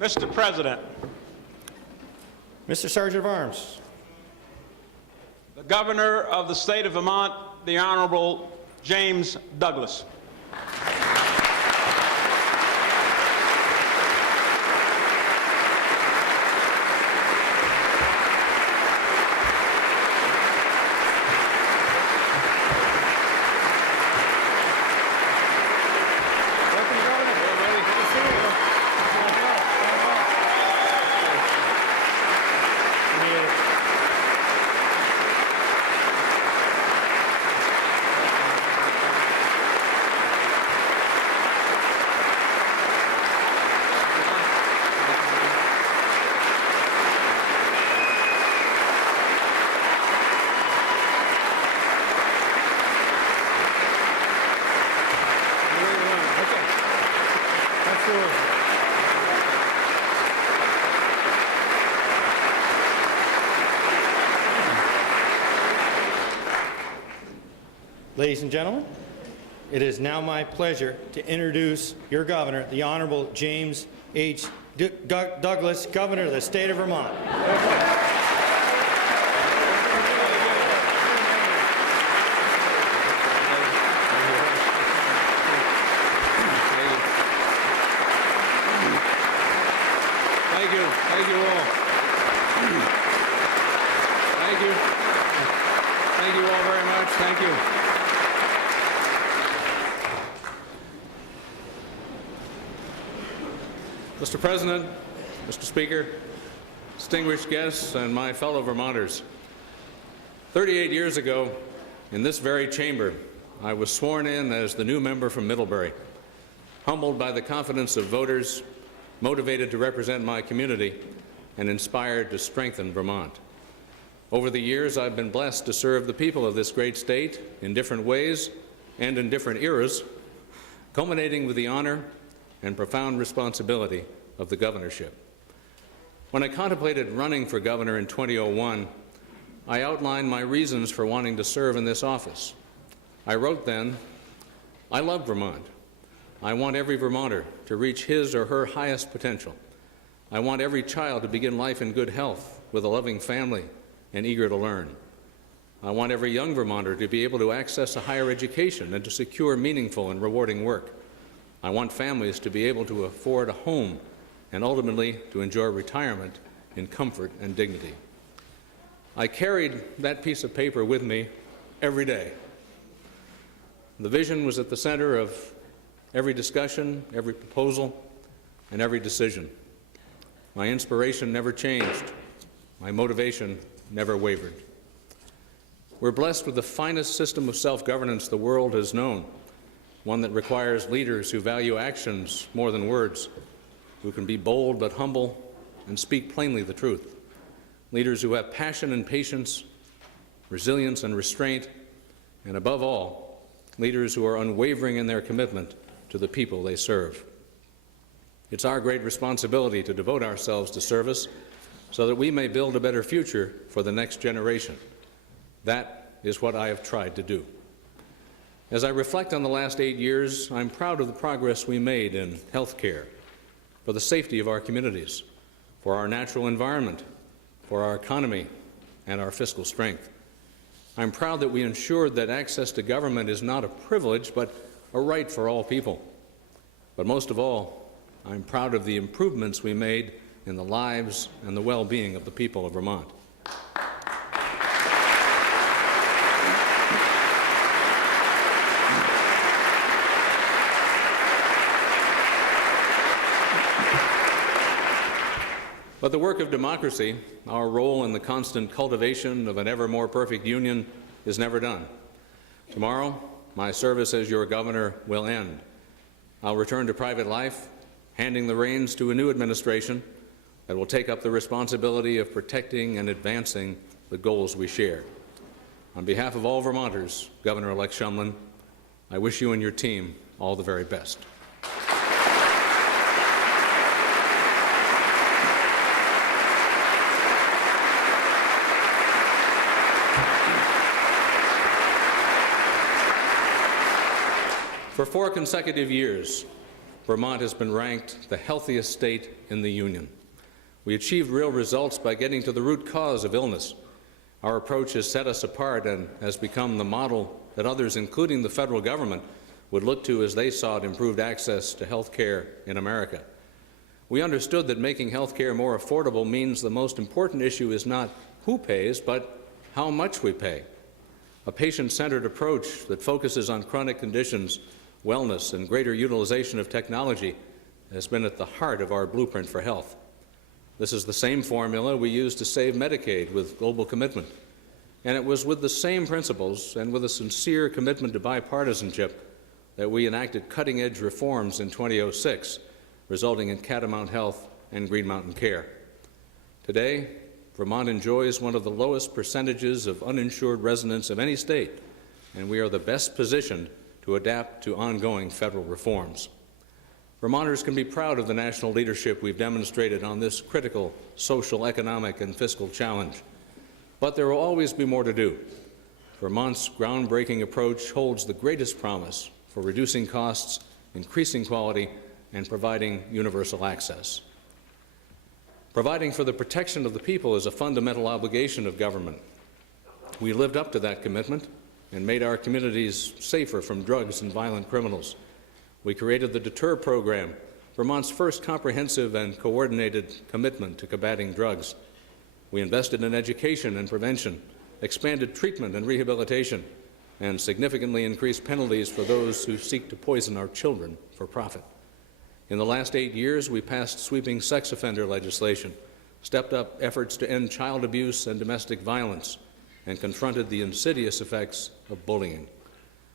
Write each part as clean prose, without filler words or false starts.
Mr. President, Mr. Sergeant of Arms, the Governor of the State of Vermont, the Honorable James Douglas. Ladies and gentlemen, it is now my pleasure to introduce your governor, the Honorable James H. Douglas, Governor of the State of Vermont. Thank you. Thank you all. Thank you. Thank you all very much. Thank you. Mr. President, Mr. Speaker, distinguished guests, and my fellow Vermonters, 38 years ago, in this very chamber, I was sworn in as the new member from Middlebury, humbled by the confidence of voters, motivated to represent my community, and inspired to strengthen Vermont. Over the years, I've been blessed to serve the people of this great state in different ways and in different eras, culminating with the honor and profound responsibility of the governorship. When I contemplated running for governor in 2001, I outlined my reasons for wanting to serve in this office. I wrote then, I love Vermont. I want every Vermonter to reach his or her highest potential. I want every child to begin life in good health with a loving family and eager to learn. I want every young Vermonter to be able to access a higher education and to secure meaningful and rewarding work. I want families to be able to afford a home and ultimately to enjoy retirement in comfort and dignity. I carried that piece of paper with me every day. The vision was at the center of every discussion, every proposal, and every decision. My inspiration never changed. My motivation never wavered. We're blessed with the finest system of self-governance the world has known, one that requires leaders who value actions more than words, who can be bold but humble and speak plainly the truth, leaders who have passion and patience, resilience and restraint, and above all, leaders who are unwavering in their commitment to the people they serve. It's our great responsibility to devote ourselves to service so that we may build a better future for the next generation. That is what I have tried to do. As I reflect on the last 8 years, I'm proud of the progress we made in health care, for the safety of our communities, for our natural environment, for our economy, and our fiscal strength. I'm proud that we ensured that access to government is not a privilege, but a right for all people. But most of all, I'm proud of the improvements we made in the lives and the well-being of the people of Vermont. But the work of democracy, our role in the constant cultivation of an ever more perfect union, is never done. Tomorrow, my service as your governor will end. I'll return to private life, handing the reins to a new administration that will take up the responsibility of protecting and advancing the goals we share. On behalf of all Vermonters, Governor-elect Shumlin, I wish you and your team all the very best. For 4 consecutive years, Vermont has been ranked the healthiest state in the Union. We achieved real results by getting to the root cause of illness. Our approach has set us apart and has become the model that others, including the federal government, would look to as they sought improved access to health care in America. We understood that making health care more affordable means the most important issue is not who pays, but how much we pay. A patient-centered approach that focuses on chronic conditions, wellness, and greater utilization of technology has been at the heart of our blueprint for health. This is the same formula we used to save Medicaid with Global Commitment, and it was with the same principles and with a sincere commitment to bipartisanship that we enacted cutting-edge reforms in 2006, resulting in Catamount Health and Green Mountain Care. Today, Vermont enjoys one of the lowest percentages of uninsured residents of any state, and we are the best positioned to adapt to ongoing federal reforms. Vermonters can be proud of the national leadership we've demonstrated on this critical social, economic, and fiscal challenge. But there will always be more to do. Vermont's groundbreaking approach holds the greatest promise for reducing costs, increasing quality, and providing universal access. Providing for the protection of the people is a fundamental obligation of government. We lived up to that commitment and made our communities safer from drugs and violent criminals. We created the Deter program, Vermont's first comprehensive and coordinated commitment to combating drugs. We invested in education and prevention, expanded treatment and rehabilitation, and significantly increased penalties for those who seek to poison our children for profit. In the last 8 years, we passed sweeping sex offender legislation, stepped up efforts to end child abuse and domestic violence, and confronted the insidious effects of bullying.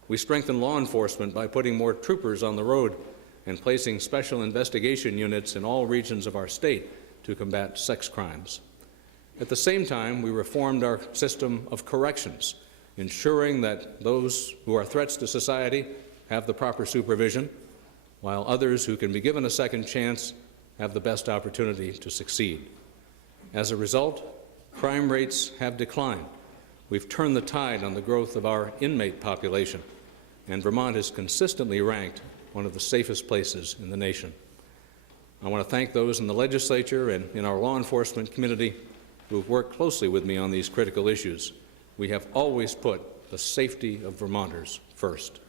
We strengthened law enforcement by putting more troopers on the road and placing special investigation units in all regions of our state to combat sex crimes. At the same time, we reformed our system of corrections, ensuring that those who are threats to society have the proper supervision, while others who can be given a second chance have the best opportunity to succeed. As a result, crime rates have declined. We've turned the tide on the growth of our inmate population, and Vermont is consistently ranked one of the safest places in the nation. I want to thank those in the legislature and in our law enforcement community who have worked closely with me on these critical issues. We have always put the safety of Vermonters first.